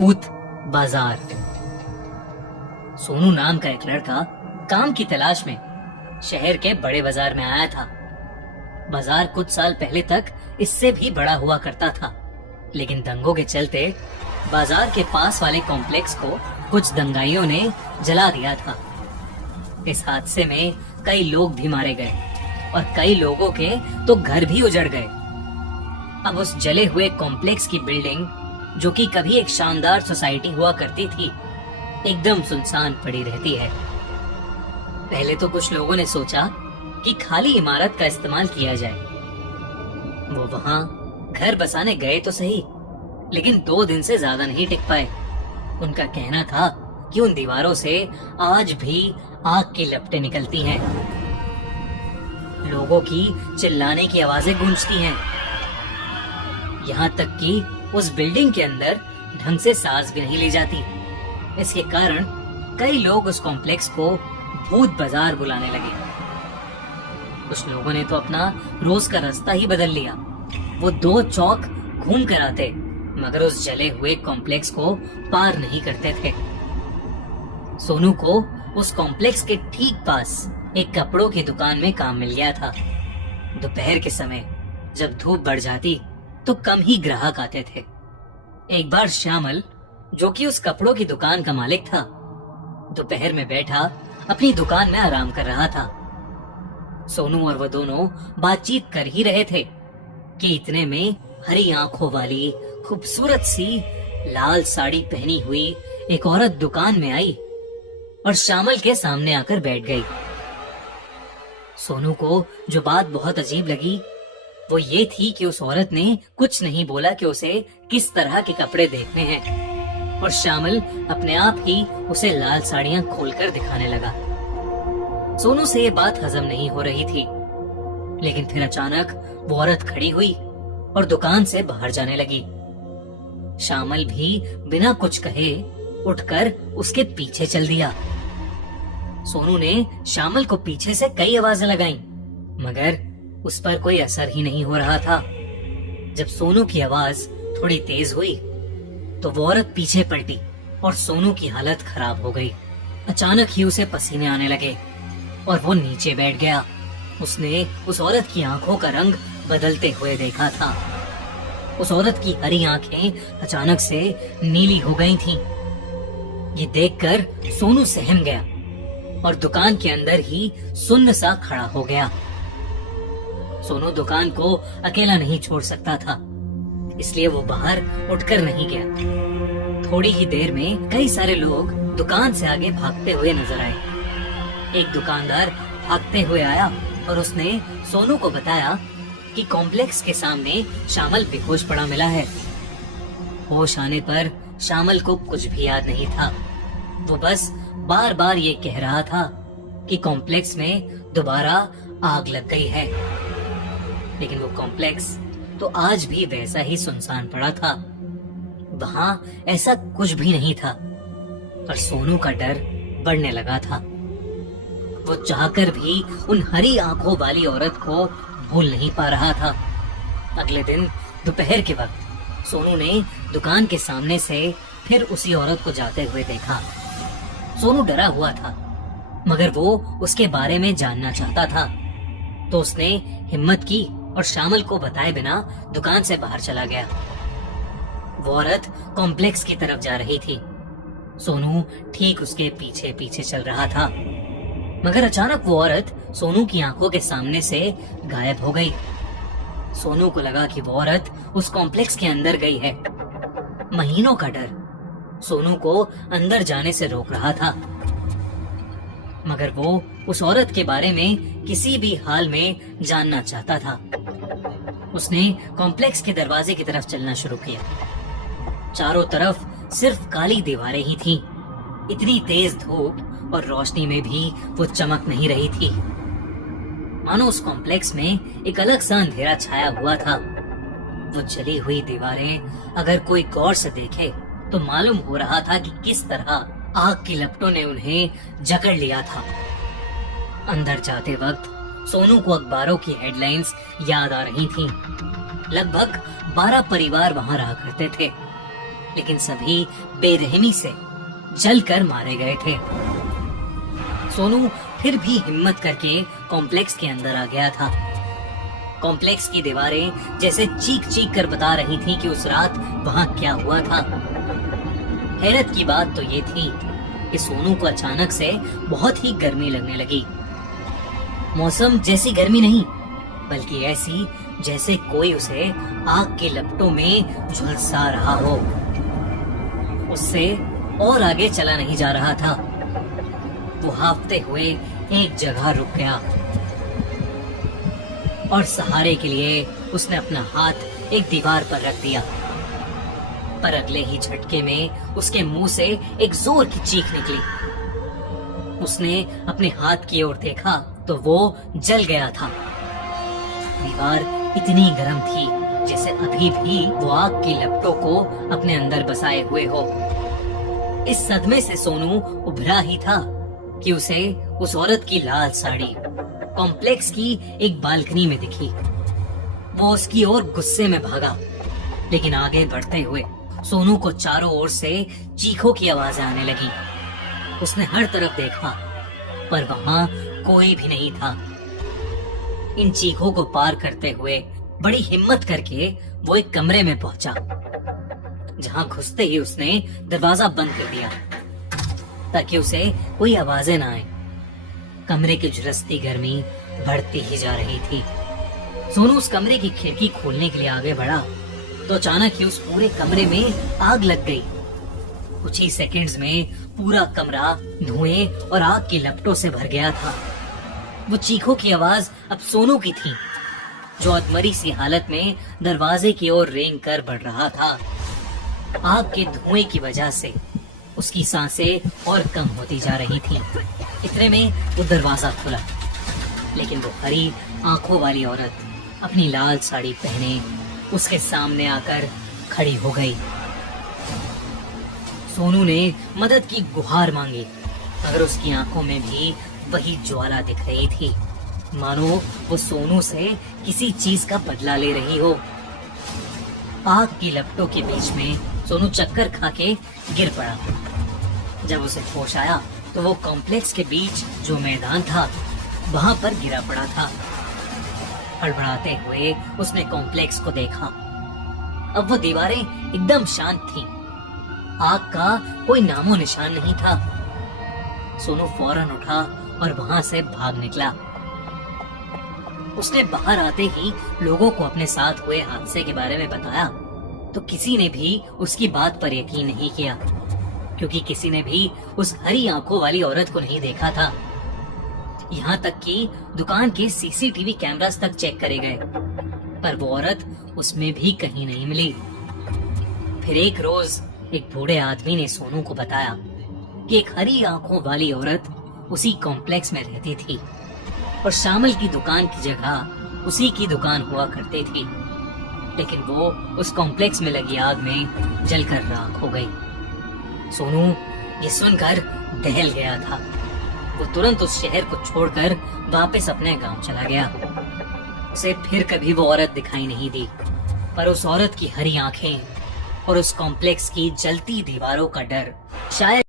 भूत बाजार। सोनू नाम का एक लड़का काम की तलाश में शहर के बड़े बाजार में आया था। बाजार कुछ साल पहले तक इससे भी बड़ा हुआ करता था, लेकिन दंगों के चलते बाजार के पास वाले कॉम्प्लेक्स को कुछ दंगाइयों ने जला दिया था। इस हादसे में कई लोग भी मारे गए और कई लोगों के तो घर भी उजड़ गए। अब उस जले हुए कॉम्प्लेक्स की बिल्डिंग, जो कि कभी एक शानदार सोसाइटी हुआ करती थी, एकदम सुनसान पड़ी रहती है। पहले तो कुछ लोगों ने सोचा कि खाली इमारत का इस्तेमाल किया जाए। वो वहां घर बसाने गए तो सही, लेकिन 2 दिन से ज्यादा नहीं टिक पाए। उनका कहना था कि उन दीवारों से आज भी आग की लपटें निकलती हैं। लोगों की चिल्लाने की आवाजें गूंजती हैं। यहाँ तक कि उस बिल्डिंग के अंदर ढंग से सांस भी नहीं ली जाती। इसके कारण कई लोग उस कॉम्प्लेक्स को भूत बाजार बुलाने लगे। कुछ लोगों ने तो अपना रोज का रास्ता ही बदल लिया। वो 2 चौक घूम कर आते, मगर उस जले हुए कॉम्प्लेक्स को पार नहीं करते थे। सोनू को उस कॉम्प्लेक्स के ठीक पास एक कपड़ों की दुकान में काम मिल गया था। दोपहर के समय जब धूप बढ़ जाती तो कम ही ग्राहक आते थे। एक बार श्यामल, जो कि उस कपड़ों की दुकान का मालिक था, दोपहर में बैठा अपनी दुकान में आराम कर रहा था। सोनू और वो दोनों बातचीत कर ही रहे थे कि इतने में हरी आंखों वाली खूबसूरत सी लाल साड़ी पहनी हुई एक औरत दुकान में आई और श्यामल के सामने आकर बैठ गई। सोनू को जो बात बहुत अजीब लगी वो ये थी कि उस औरत ने कुछ नहीं बोला कि उसे किस तरह के कपड़े देखने हैं, और श्यामल अपने आप ही उसे लाल साड़ियां खोलकर दिखाने लगा। सोनू से ये बात हजम नहीं हो रही थी, लेकिन फिर अचानक वो औरत खड़ी हुई और दुकान से बाहर जाने लगी। श्यामल भी बिना कुछ कहे उठकर उसके पीछे चल दिया। सोनू ने श्यामल को पीछे से कई आवाजें लगाईं, मगर उस पर कोई असर ही नहीं हो रहा था। जब सोनू की आवाज थोड़ी तेज हुई तो वो औरत पीछे पलटी और सोनू की हालत खराब हो गई। अचानक ही उसे पसीने आने लगे और वो नीचे बैठ गया। उसने उस औरत की आंखों का रंग बदलते हुए देखा था। उस औरत की हरी आंखें अचानक से नीली हो गई थीं। ये देखकर सोनू सहम गया और दुकान के अंदर ही सुन्न सा खड़ा हो गया। सोनू दुकान को अकेला नहीं छोड़ सकता था, इसलिए वो बाहर उठकर नहीं गया। थोड़ी ही देर में कई सारे लोग दुकान से आगे भागते हुए नजर आए। एक दुकानदार भागते हुए आया और उसने सोनू को बताया कि कॉम्प्लेक्स के सामने श्यामल बेहोश पड़ा मिला है। होश आने पर श्यामल को कुछ भी याद नहीं था। वो बस बार बार ये कह रहा था कि कॉम्प्लेक्स में दोबारा आग लग गई है, लेकिन वो कॉम्प्लेक्स तो आज भी वैसा ही सुनसान पड़ा था। वहां ऐसा कुछ भी नहीं था, पर सोनू का डर बढ़ने लगा था। वो चाहकर भी उन हरी आंखों वाली औरत को भूल नहीं पा रहा था। अगले दिन दोपहर के वक्त सोनू ने दुकान के सामने से फिर उसी औरत को जाते हुए देखा। सोनू डरा हुआ था, मगर वो उसके बारे में जानना चाहता था, तो उसने हिम्मत की और श्यामल को बताए बिना दुकान से बाहर चला गया। वो औरत कॉम्प्लेक्स की तरफ जा रही थी। सोनू ठीक उसके पीछे पीछे चल रहा था, मगर अचानक वो औरत सोनू की आंखों के सामने से गायब हो गई। सोनू को लगा कि वो औरत उस कॉम्प्लेक्स के अंदर गई है। महीनों का डर सोनू को अंदर जाने से रोक रहा था, मगर वो उस औरत के बारे में किसी भी हाल में जानना चाहता था। उसने कॉम्प्लेक्स के दरवाजे की तरफ चलना शुरू किया। चारों तरफ सिर्फ काली दीवारें ही थीं। इतनी तेज धूप और रोशनी में भी वो चमक नहीं रही थी। मानो उस कॉम्प्लेक्स में एक अलग सा अंधेरा छाया हुआ था। वो जली हुई दीवारें अगर कोई गौर से देखे तो मालूम हो रहा था कि किस तरह आग की लपटों ने उन्हें जकड़ लिया था। अंदर जाते वक्त सोनू को अखबारों की हेडलाइंस याद आ रही थीं। लगभग 12 परिवार वहां रहा करते थे। लेकिन सभी बेरहमी से जलकर मारे गए थे। सोनू फिर भी हिम्मत करके कॉम्प्लेक्स के अंदर आ गया था। कॉम्प्लेक्स की दीवारें जैसे चीख चीख कर बता रही थीं कि उस रात वहां क्या हुआ था। हैरत की बात तो ये थी कि सोनू को अचानक से बहुत ही गर्मी लगने लगी। मौसम जैसी गर्मी नहीं, बल्कि ऐसी जैसे कोई उसे आग के लपटों में झुलसा रहा हो। उससे और आगे चला नहीं जा रहा था। वो हांफते हुए एक जगह रुक गया और सहारे के लिए उसने अपना हाथ एक दीवार पर रख दिया। पर अगले ही झटके में उसके मुंह से एक जोर की चीख निकली। उसने अपने हाथ की ओर देखा तो वो जल गया था। दीवार इतनी गर्म थी जैसे अभी भी वो आग की लपटों को अपने अंदर बसाए हुए हो। इस सदमे से सोनू उभरा ही था कि उसे उस औरत की लाल साड़ी कॉम्प्लेक्स की एक बालकनी में दिखी। वो उसकी ओर गुस्से में भागा, लेकिन आगे बढ़ते हुए सोनू को चारों ओर से चीखों की आवाजें आने लगी। उसने हर तरफ देखा, पर वहां कोई भी नहीं था। इन चीखों को पार करते हुए बड़ी हिम्मत करके वो एक कमरे में पहुंचा, जहां घुसते ही उसने दरवाजा बंद कर दिया ताकि उसे कोई आवाजें ना आए। कमरे की झुलसती गर्मी बढ़ती ही जा रही थी। सोनू उस कमरे की खिड़की खोलने के लिए आगे बढ़ा तो अचानक ही उस पूरे कमरे में आग लग गई। कुछ ही सेकंड्स में पूरा कमरा धुएं और आग की लपटों से भर गया था। वो चीखों की आवाज अब सोनू की थी, जो अधमरी सी हालत में दरवाजे की ओर रेंग कर बढ़ रहा था। आग के धुएं की वजह से उसकी सांसें और कम होती जा रही थीं। इतने में वो दरवाजा खुला, लेकिन वो हरी आंखों वाली औरत अपनी लाल साड़ी पहने उसके सामने आकर खड़ी हो गई। सोनू ने मदद की गुहार मांगी, मगर उसकी आंखों में भी वही ज्वाला दिख रही थी, मानो वो सोनू से किसी चीज का बदला ले रही हो। आग की लपटों के बीच में सोनू चक्कर खा के गिर पड़ा। जब उसे होश आया तो वो कॉम्प्लेक्स के बीच जो मैदान था वहां पर गिरा पड़ा था। हड़बड़ाते हुए उसने कॉम्प्लेक्स को देखा। अब वो दीवारें एकदम शांत थीं। आग का कोई नामो निशान नहीं था। सोनू फौरन उठा और वहां से भाग निकला। उसने बाहर आते ही लोगों को अपने साथ हुए हादसे के बारे में बताया, तो किसी ने भी उसकी बात पर यकीन नहीं किया, क्योंकि किसी ने भी उस हरी आंखों वाली औरत को नहीं देखा था। यहाँ तक कि दुकान के सीसीटीवी कैमरास तक चेक करे गए, पर वो औरत उसमें भी कहीं नहीं मिली। फिर एक रोज एक बूढ़े आदमी ने सोनू को बताया कि एक हरी आंखों वाली औरत उसी कॉम्प्लेक्स में रहती थी और शामिल की दुकान की जगह उसी की दुकान हुआ करती थी, लेकिन वो उस कॉम्प्लेक्स में लगी आग में जलकर राख हो गई। सोनू ये सुनकर दहल गया था। वो तुरंत उस शहर को छोड़कर वापस अपने गांव चला गया। उसे फिर कभी वो औरत दिखाई नहीं दी, पर उस औरत की हरी आंखें और उस कॉम्प्लेक्स की जलती दीवारों का डर शायद